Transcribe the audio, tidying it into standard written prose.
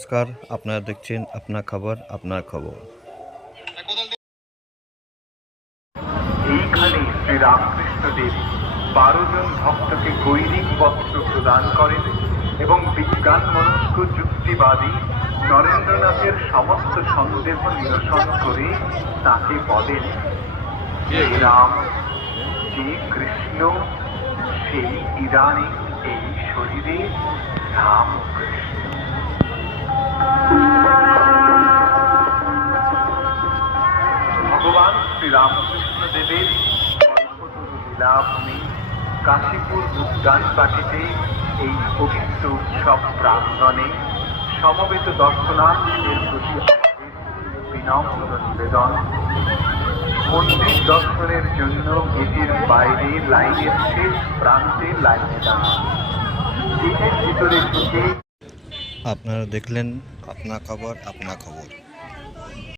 নমস্কার, আপনারা দেখছেন আপনার খবর আপনার খবর। এইখানে শ্রীরামকৃষ্ণদেব 12 জন ভক্তকে গৈরিক বস্ত্র প্রদান করেন এবং বিজ্ঞান মনস্ক যুক্তিবাদী নরেন্দ্রনাথের সমস্ত সন্দেহ নিরসন করে তাকে বলেন, হে রাম, যে কৃষ্ণ সেই ইদানীং এই শরীরে রামকৃষ্ণ। ভগবান শ্রীরামকৃষ্ণ দেবের কল্পতরু লীলাভূমি কাশীপুর উদ্যান বাটিতে এই পবিত্র উৎসব প্রাঙ্গণে সমবেত দর্শনার্থীদের প্রতি বিনম্র নিবেদন, মন্দির দর্শনের জন্য গেটের বাইরে লাইনের শেষ প্রান্তে লাইনে দাঁড়ান। গেটের ভিতরে ঢুকে আপনারা দেখলেন আপনার খবর আপনার খবর।